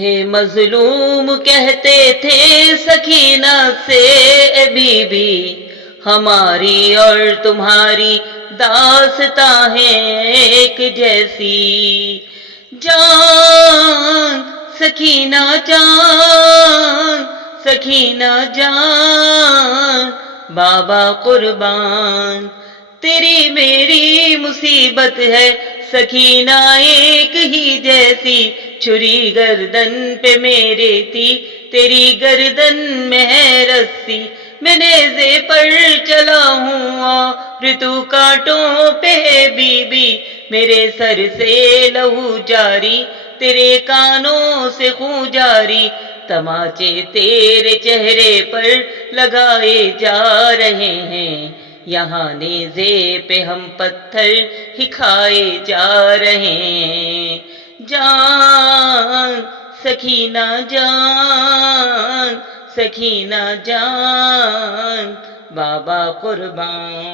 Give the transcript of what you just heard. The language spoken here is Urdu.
ہے مظلوم کہتے تھے سکینہ سے، اے بی بی ہماری اور تمہاری داستاں ہے ایک جیسی۔ جان سکینہ جان، سکینہ جان، بابا قربان، تیری میری مصیبت ہے سکینہ ایک ہی جیسی۔ چھری گردن پہ میرے تھی، تیری گردن میں ہے رسی، میں نیزے پر چلا ہوں اور تو کانٹوں پہ ہے بی بی، میرے سر سے لہو جاری، تیرے کانوں سے خون جاری، تماچے تیرے چہرے پر لگائے جا رہے ہیں، یہاں نیزے پہ ہم پتھر ہی کھائے جا رہے ہیں۔ جان سکینہ جان، سکینہ جان، بابا قربان۔